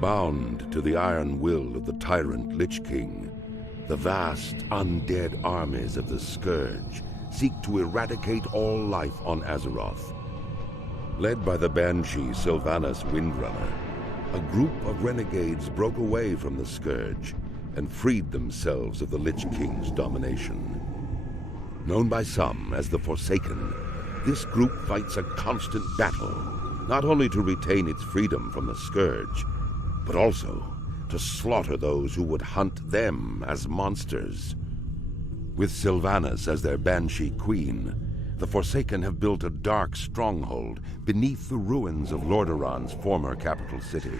Bound to the iron will of the tyrant Lich King, the vast undead armies of the Scourge seek to eradicate all life on Azeroth. Led by the Banshee Sylvanas Windrunner, a group of renegades broke away from the Scourge and freed themselves of the Lich King's domination. Known by some as the Forsaken, this group fights a constant battle, not only to retain its freedom from the Scourge, but also to slaughter those who would hunt them as monsters. With Sylvanas as their Banshee Queen, the Forsaken have built a dark stronghold beneath the ruins of Lordaeron's former capital city.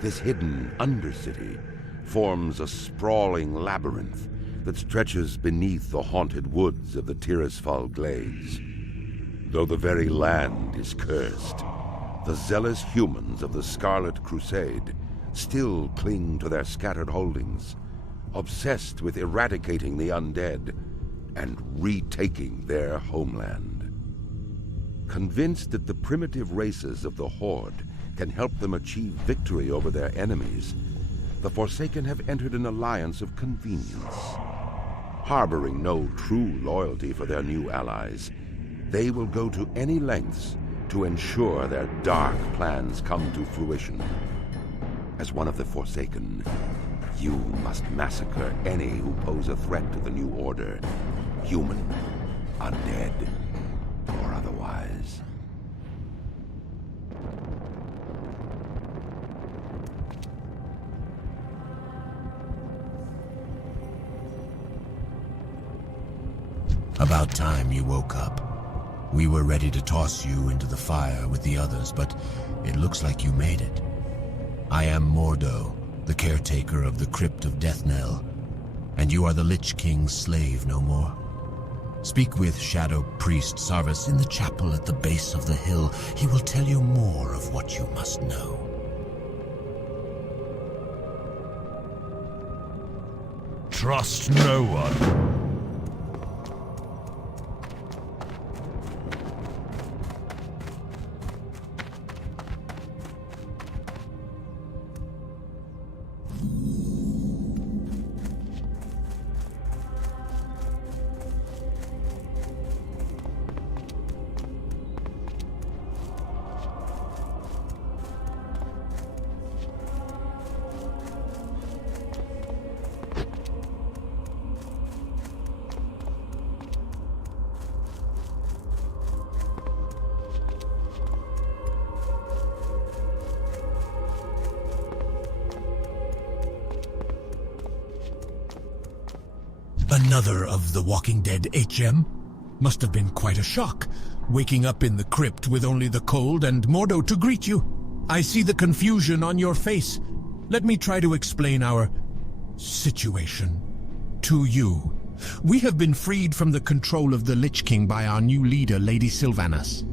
This hidden Undercity forms a sprawling labyrinth that stretches beneath the haunted woods of the Tirisfal Glades. Though the very land is cursed, the zealous humans of the Scarlet Crusade still cling to their scattered holdings, obsessed with eradicating the undead and retaking their homeland. Convinced that the primitive races of the Horde can help them achieve victory over their enemies, the Forsaken have entered an alliance of convenience. Harboring no true loyalty for their new allies, they will go to any lengths to ensure their dark plans come to fruition. As one of the Forsaken, you must massacre any who pose a threat to the New Order, human, undead, or otherwise. About time you woke up. We were ready to toss you into the fire with the others, but it looks like you made it. I am Mordo, the caretaker of the crypt of Deathknell, and you are the Lich King's slave no more. Speak with Shadow Priest Sarvis in the chapel at the base of the hill. He will tell you more of what you must know. Trust no one. Another of the Walking Dead HM? Must have been quite a shock, waking up in the crypt with only the cold and Mordo to greet you. I see the confusion on your face. Let me try to explain our situation to you. We have been freed from the control of the Lich King by our new leader, Lady Sylvanas.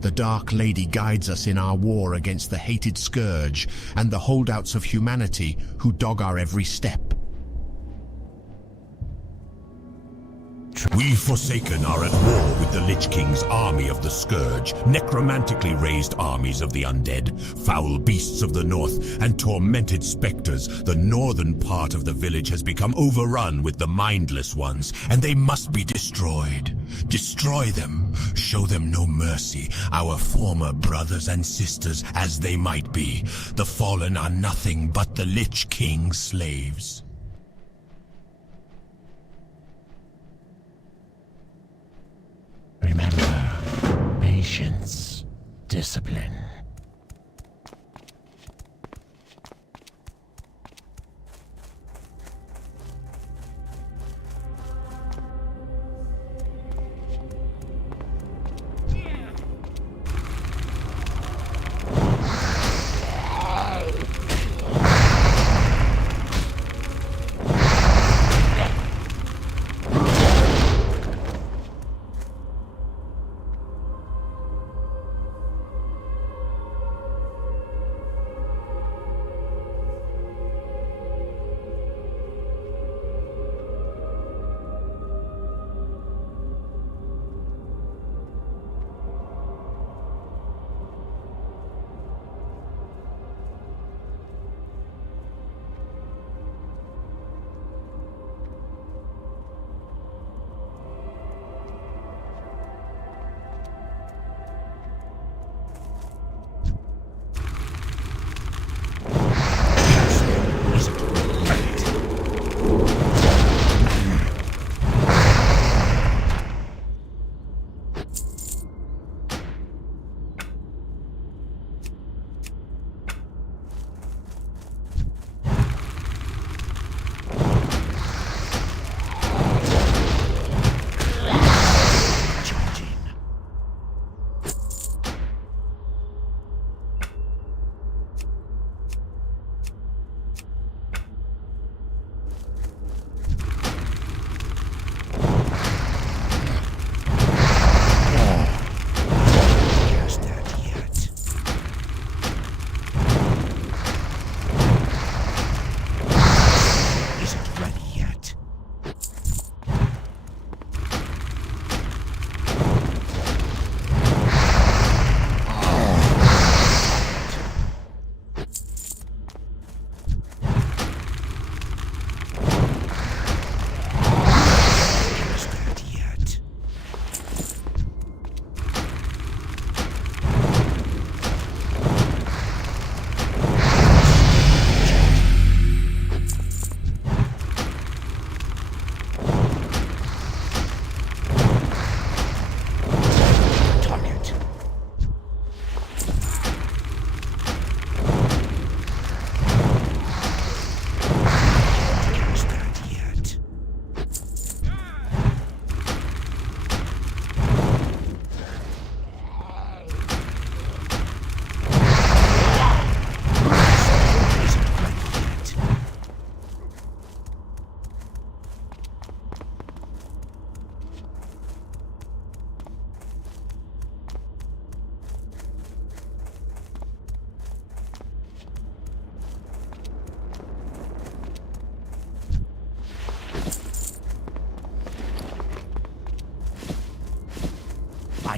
The Dark Lady guides us in our war against the hated Scourge and the holdouts of humanity who dog our every step. We Forsaken are at war with the Lich King's army of the Scourge, necromantically raised armies of the undead, foul beasts of the north, and tormented specters. The northern part of the village has become overrun with the mindless ones, and they must be destroyed. Destroy them. Show them no mercy, our former brothers and sisters as they might be. The fallen are nothing but the Lich King's slaves. Remember, patience, discipline.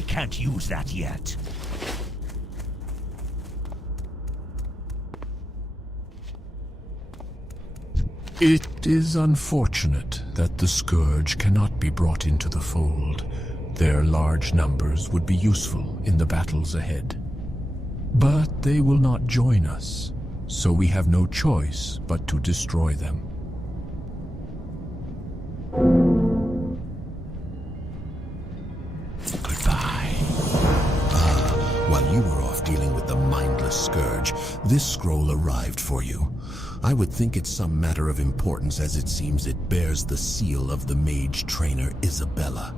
I can't use that yet. It is unfortunate that the Scourge cannot be brought into the fold. Their large numbers would be useful in the battles ahead. But they will not join us, so we have no choice but to destroy them. Goodbye. While you were off dealing with the mindless Scourge, this scroll arrived for you. I would think it's some matter of importance, as it seems it bears the seal of the mage trainer Isabella.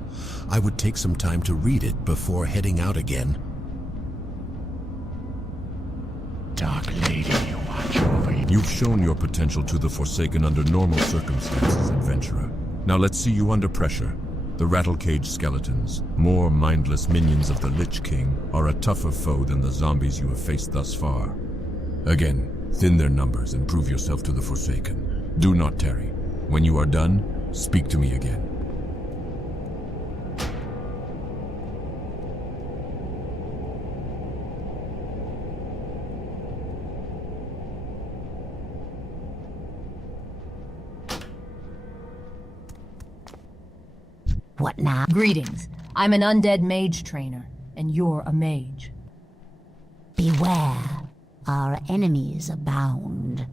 I would take some time to read it before heading out again. Dark Lady, you watch over you. You've shown your potential to the Forsaken under normal circumstances, adventurer. Now let's see you under pressure. The Rattlecage skeletons, more mindless minions of the Lich King, are a tougher foe than the zombies you have faced thus far. Again, thin their numbers and prove yourself to the Forsaken. Do not tarry. When you are done, speak to me again. What now? Greetings. I'm an undead mage trainer, and you're a mage. Beware. Our enemies abound.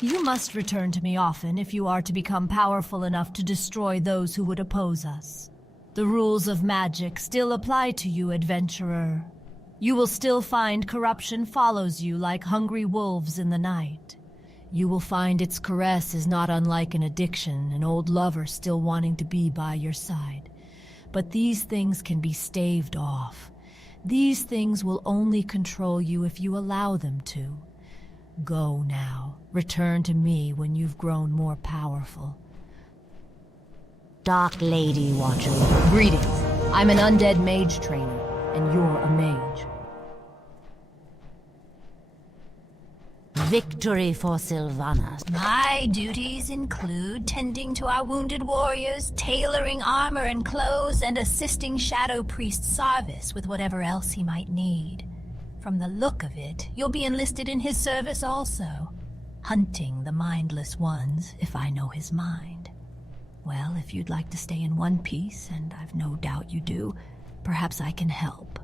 You must return to me often if you are to become powerful enough to destroy those who would oppose us. The rules of magic still apply to you, adventurer. You will still find corruption follows you like hungry wolves in the night. You will find its caress is not unlike an addiction, an old lover still wanting to be by your side. But these things can be staved off. These things will only control you if you allow them to. Go now. Return to me when you've grown more powerful. Dark Lady watch over. Greetings. I'm an undead mage trainer, and you're a mage. Victory for Sylvanas. My duties include tending to our wounded warriors, tailoring armor and clothes, and assisting Shadow Priest Sarvis with whatever else he might need. From the look of it, you'll be enlisted in his service also, hunting the mindless ones, if I know his mind. Well, if you'd like to stay in one piece, and I've no doubt you do, perhaps I can help.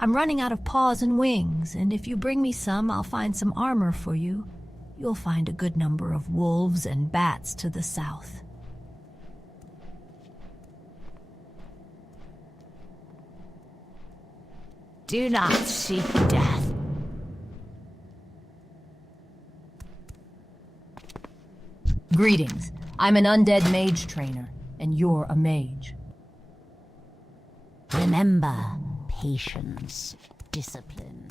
I'm running out of paws and wings, and if you bring me some, I'll find some armor for you. You'll find a good number of wolves and bats to the south. Do not seek death. Greetings. I'm an undead mage trainer, and you're a mage. Remember, patience, discipline.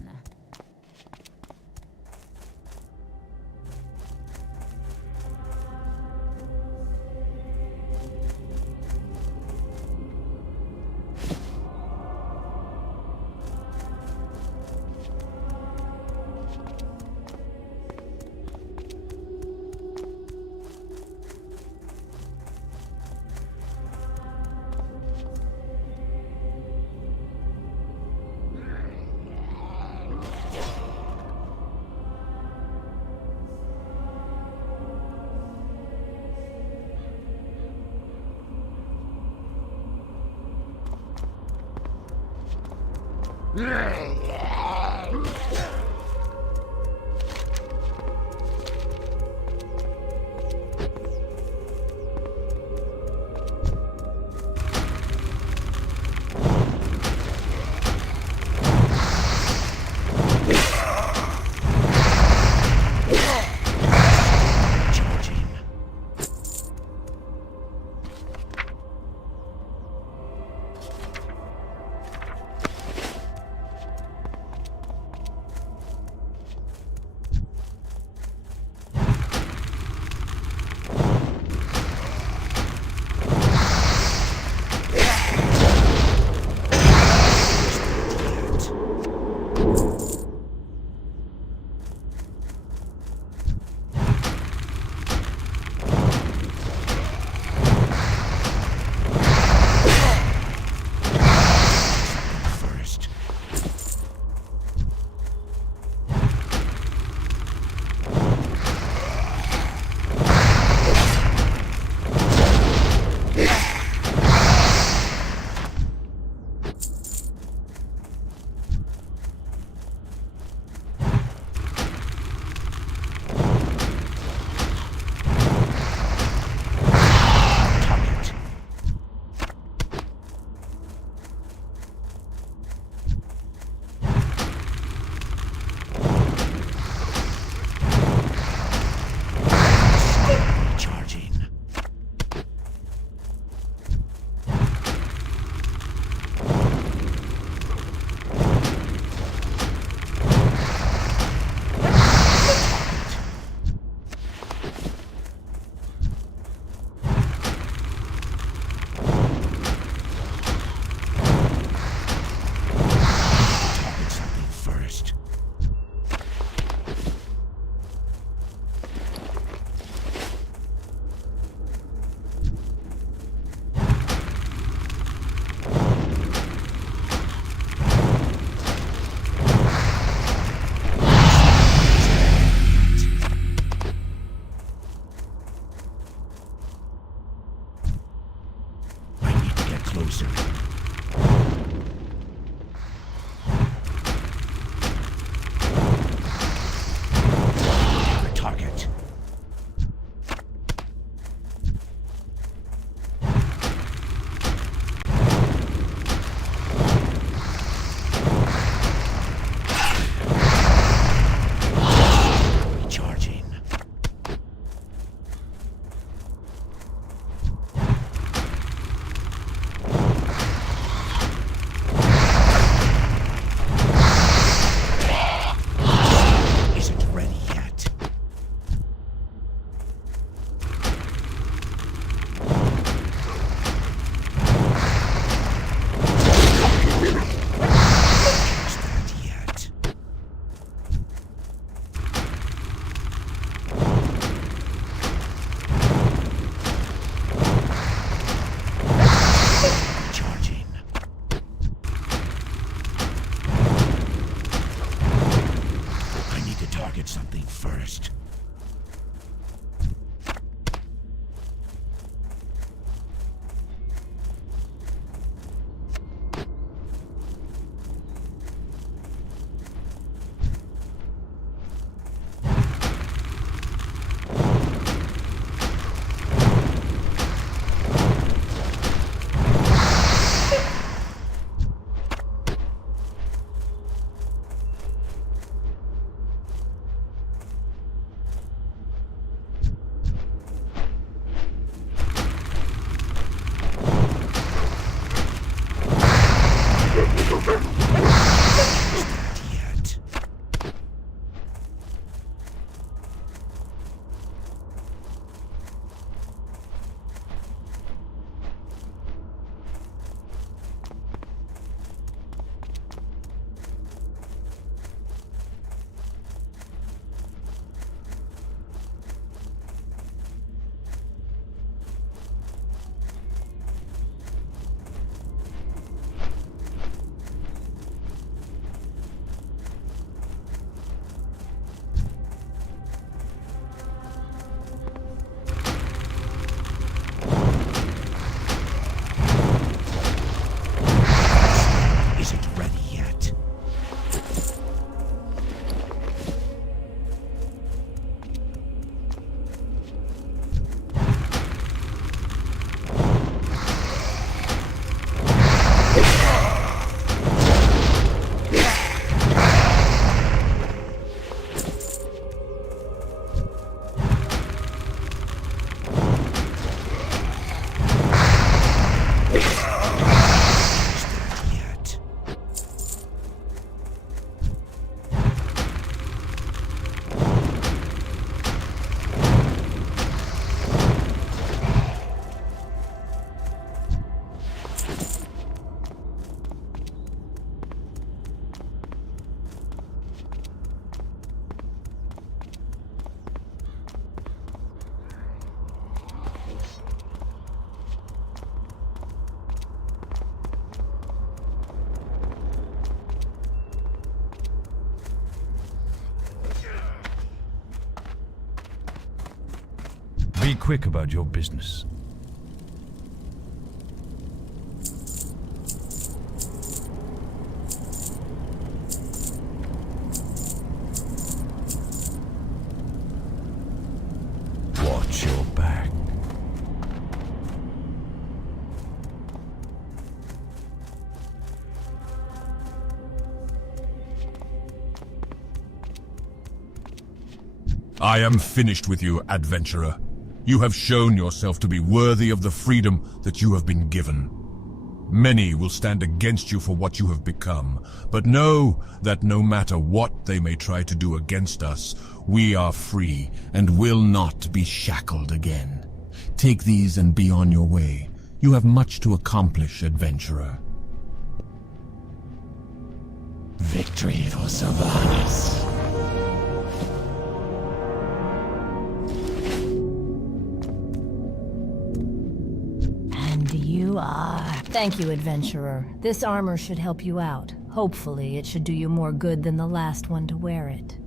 closer. The target. Recharging. Isn't ready yet. Isn't ready yet. Charging. I need to target something first. Yet. Isn't ready yet. Yet. Be quick about your business. Watch your back. I am finished with you, adventurer. You have shown yourself to be worthy of the freedom that you have been given. Many will stand against you for what you have become, but know that no matter what they may try to do against us, we are free and will not be shackled again. Take these and be on your way. You have much to accomplish, adventurer. Victory for Sylvanas. And you are... Thank you, adventurer. This armor should help you out. Hopefully, it should do you more good than the last one to wear it.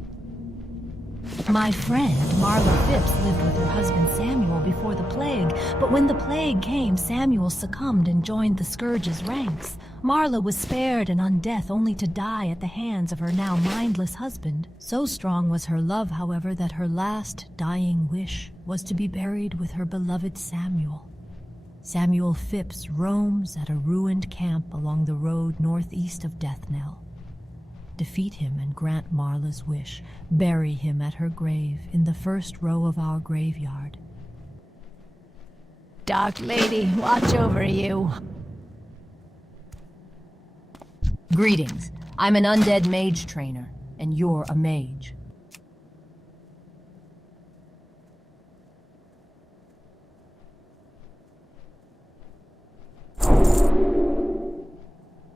My friend, Marla Phipps, lived with her husband Samuel before the plague, but when the plague came, Samuel succumbed and joined the Scourge's ranks. Marla was spared and on death only to die at the hands of her now mindless husband. So strong was her love, however, that her last dying wish was to be buried with her beloved Samuel. Samuel Phipps roams at a ruined camp along the road northeast of Deathknell. Defeat him and grant Marla's wish. Bury him at her grave in the first row of our graveyard. Dark Lady, watch over you. Greetings. I'm an undead mage trainer, and you're a mage.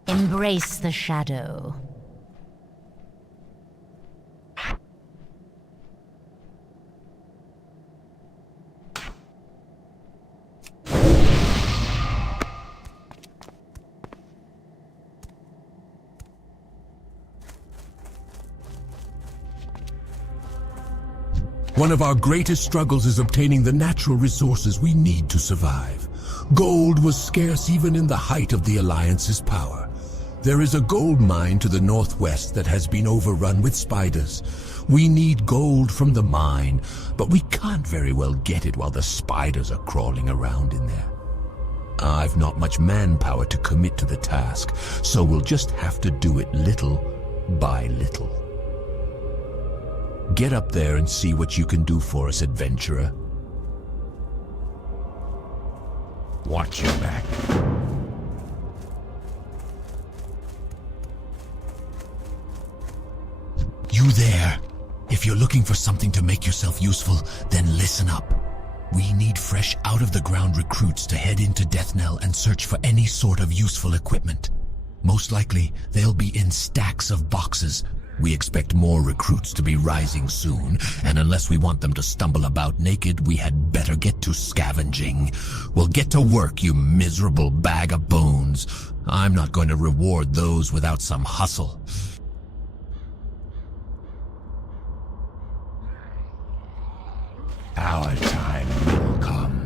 Embrace the shadow. One of our greatest struggles is obtaining the natural resources we need to survive. Gold was scarce even in the height of the Alliance's power. There is a gold mine to the northwest that has been overrun with spiders. We need gold from the mine, but we can't very well get it while the spiders are crawling around in there. I've not much manpower to commit to the task, so we'll just have to do it little by little. Get up there and see what you can do for us, adventurer. Watch your back. You there? If you're looking for something to make yourself useful, then listen up. We need fresh out-of-the-ground recruits to head into Deathknell and search for any sort of useful equipment. Most likely, they'll be in stacks of boxes. We expect more recruits to be rising soon, and unless we want them to stumble about naked, we had better get to scavenging. Well, get to work, you miserable bag of bones. I'm not going to reward those without some hustle. Our time will come.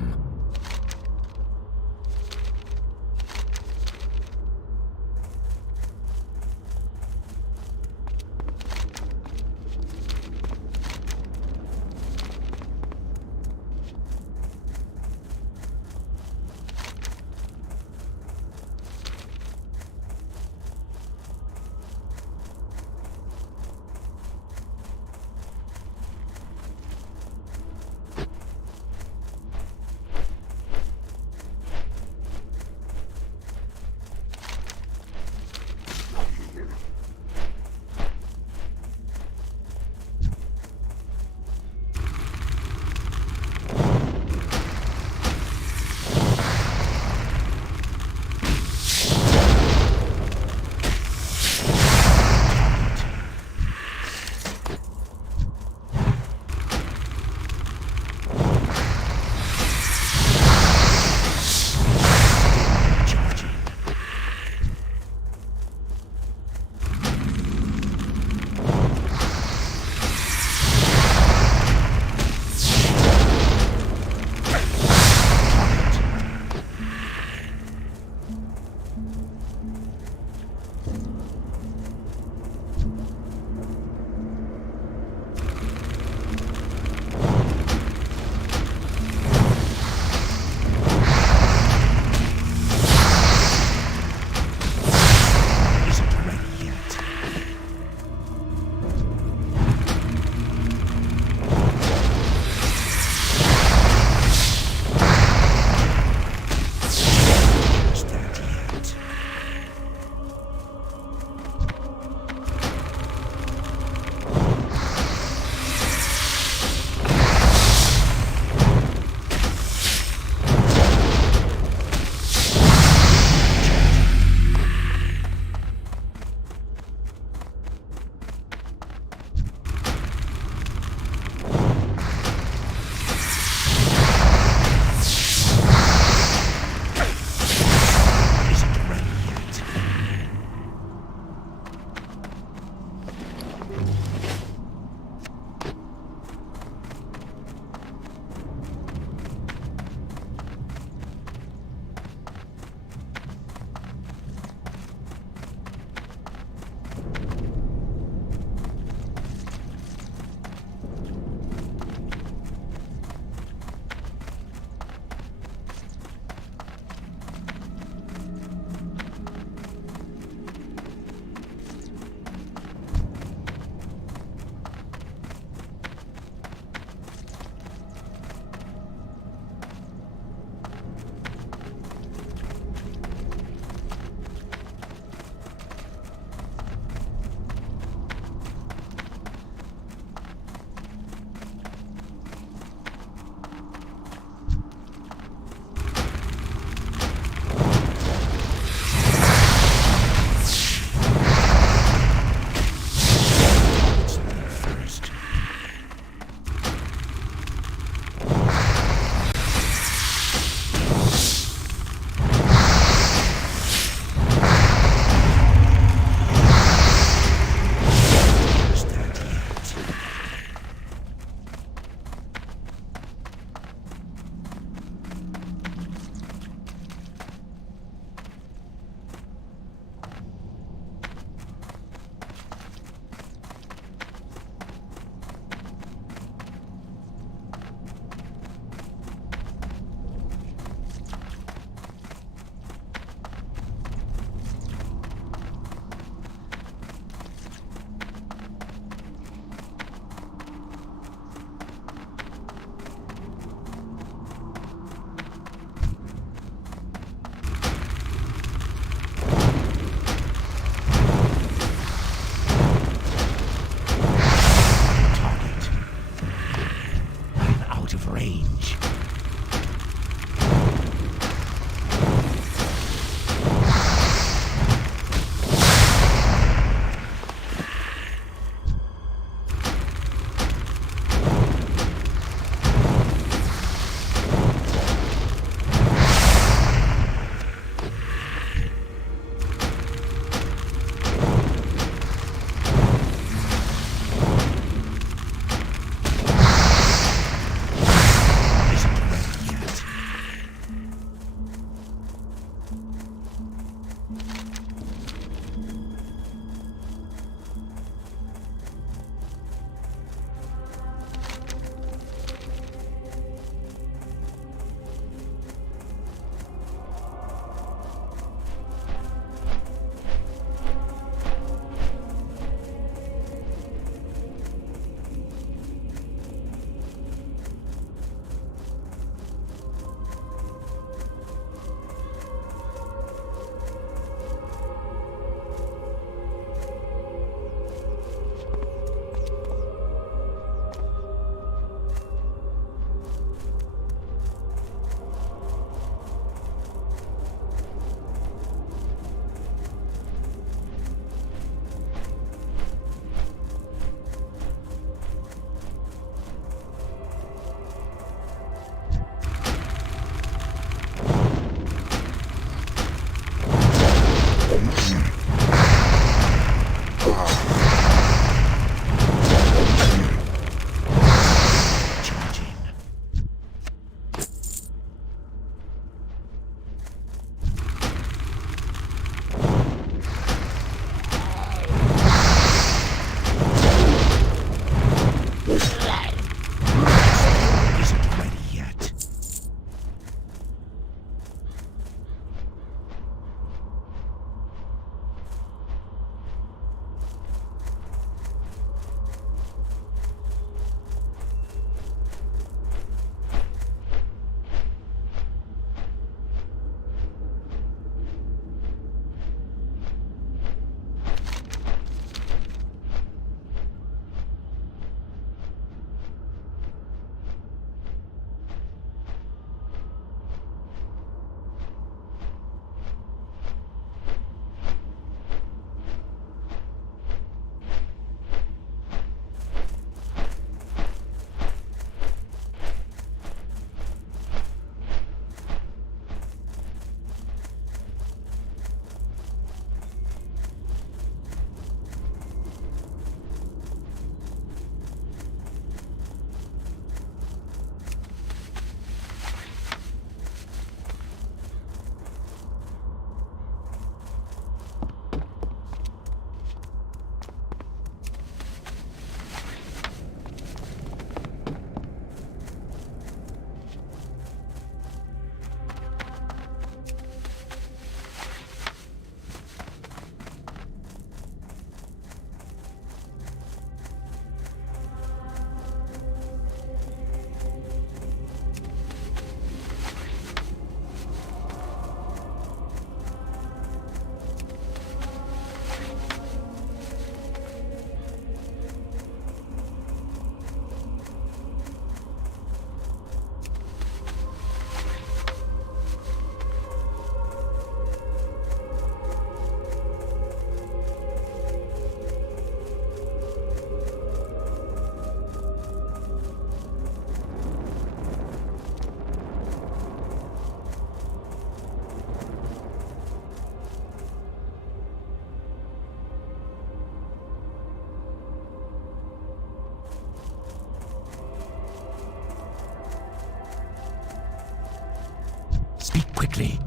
quickly.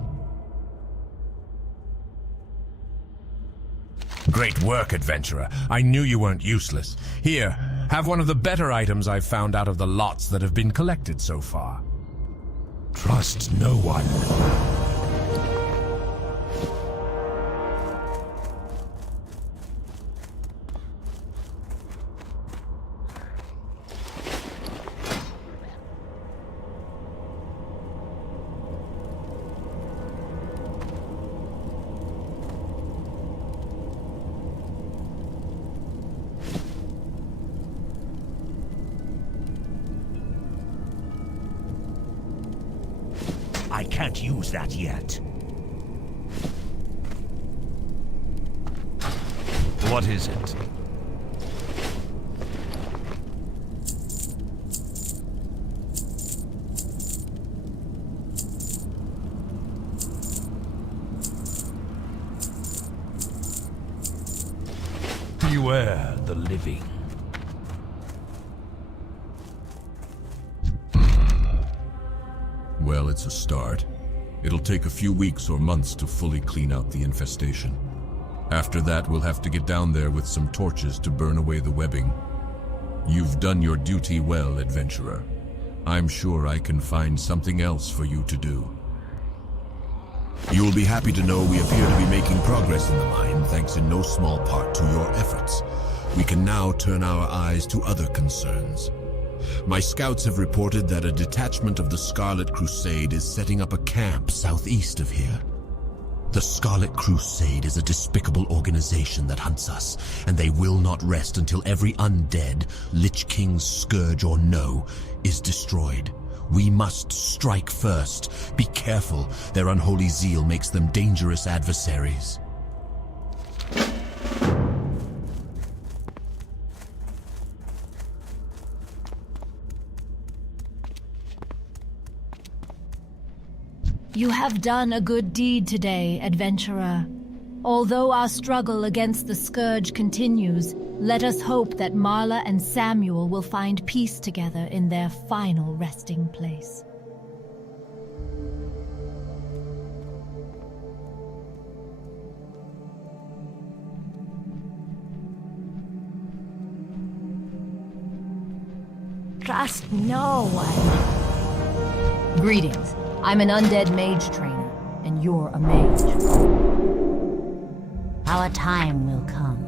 Great work, adventurer. I knew you weren't useless. Here, have one of the better items I've found out of the lots that have been collected so far. Trust no one. I can't use that yet. What is it? Beware the living. Well, it's a start. It'll take a few weeks or months to fully clean out the infestation. After that, we'll have to get down there with some torches to burn away the webbing. You've done your duty well, adventurer. I'm sure I can find something else for you to do. You will be happy to know we appear to be making progress in the mine, thanks in no small part to your efforts. We can now turn our eyes to other concerns. My scouts have reported that a detachment of the Scarlet Crusade is setting up a camp southeast of here. The Scarlet Crusade is a despicable organization that hunts us, and they will not rest until every undead, Lich King's scourge or no, is destroyed. We must strike first. Be careful, their unholy zeal makes them dangerous adversaries. You have done a good deed today, adventurer. Although our struggle against the Scourge continues, let us hope that Marla and Samuel will find peace together in their final resting place. Trust no one. Greetings. I'm an undead mage trainer, and you're a mage. Our time will come.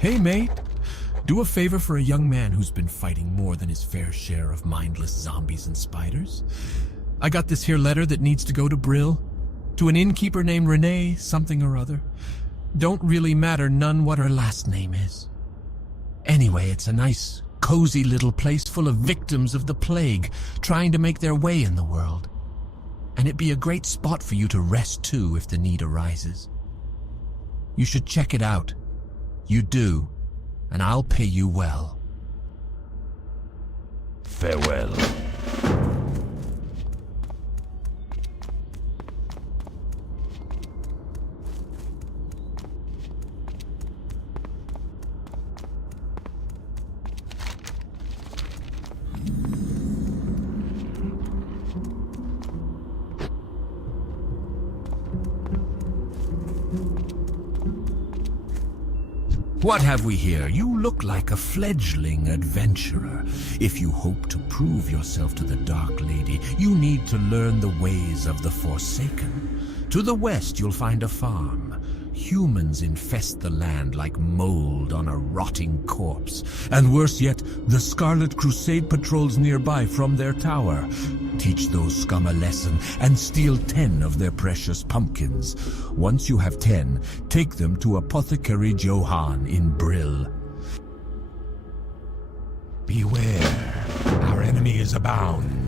Hey, mate. Do a favor for a young man who's been fighting more than his fair share of mindless zombies and spiders. I got this here letter that needs to go to Brill, to an innkeeper named Renee something or other. Don't really matter none what her last name is. Anyway, it's a nice, cozy little place full of victims of the plague trying to make their way in the world. And it'd be a great spot for you to rest too if the need arises. You should check it out. You do, and I'll pay you well. Farewell. What have we here? You look like a fledgling adventurer. If you hope to prove yourself to the Dark Lady, you need to learn the ways of the Forsaken. To the west, you'll find a farm. Humans infest the land like mold on a rotting corpse. And worse yet, the Scarlet Crusade patrols nearby from their tower. Teach those scum a lesson and steal 10 of their precious pumpkins. Once you have 10, take them to Apothecary Johann in Brill. Beware, our enemy is abound.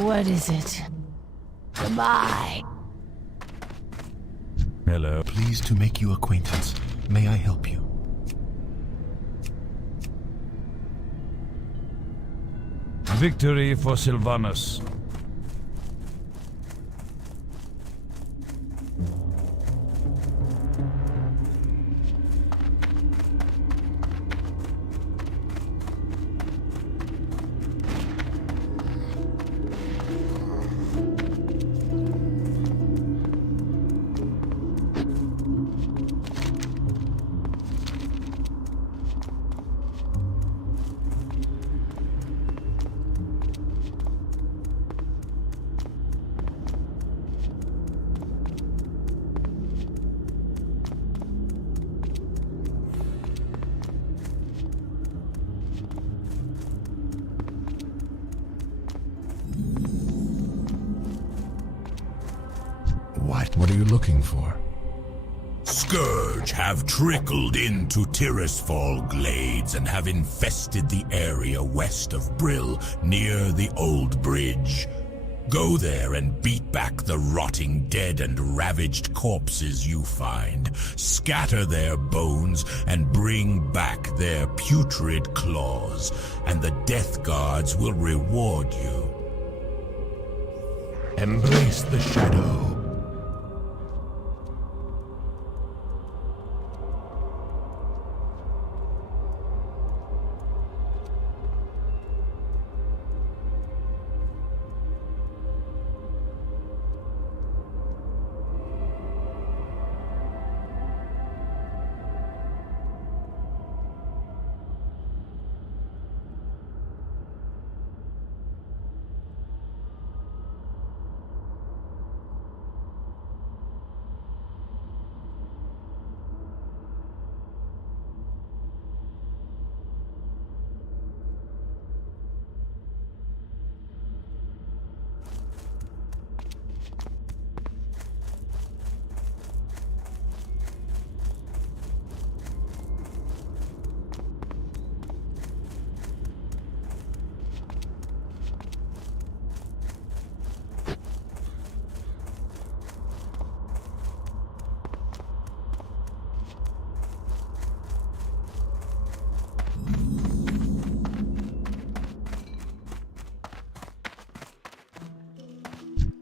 What is it? Goodbye. Hello. Pleased to make you acquaintance. May I help you? Victory for Sylvanus. What are you looking for? Scourge have trickled into Tirisfal Glades and have infested the area west of Brill, near the old bridge. Go there and beat back the rotting dead and ravaged corpses you find. Scatter their bones and bring back their putrid claws, and the Death Guards will reward you. Embrace the shadow.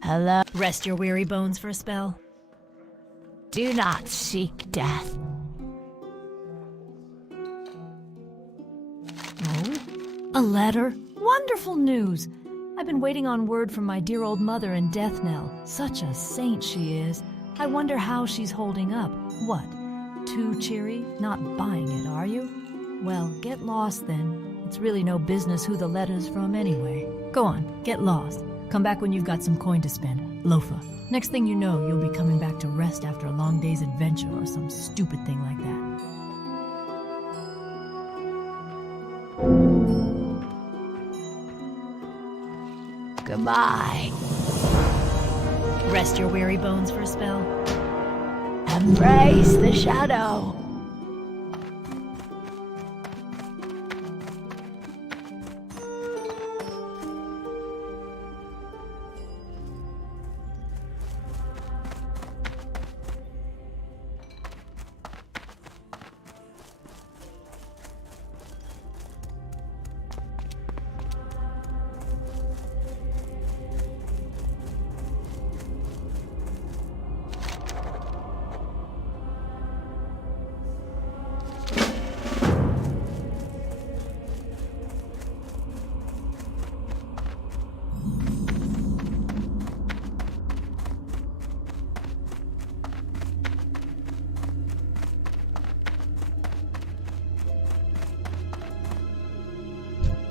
Hello? Rest your weary bones for a spell. Do not seek death. Oh? A letter? Wonderful news! I've been waiting on word from my dear old mother in Deathknell. Such a saint she is. I wonder how she's holding up. What? Too cheery? Not buying it, are you? Well, get lost then. It's really no business who the letter's from anyway. Go on, get lost. Come back when you've got some coin to spend. Loafa. Next thing you know, you'll be coming back to rest after a long day's adventure or some stupid thing like that. Goodbye. Rest your weary bones for a spell. Embrace the shadow.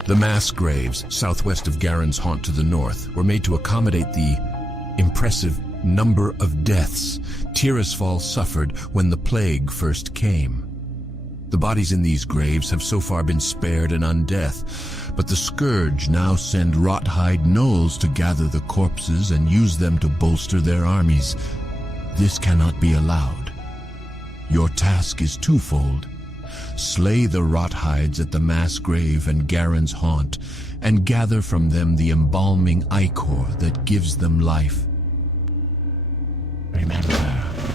The mass graves, southwest of Garen's haunt to the north, were made to accommodate the impressive number of deaths Tirisfal suffered when the plague first came. The bodies in these graves have so far been spared an undeath, but the Scourge now send Rothhide gnolls to gather the corpses and use them to bolster their armies. This cannot be allowed. Your task is twofold. Slay the Rothides at the mass grave and Garen's haunt, and gather from them the embalming ichor that gives them life.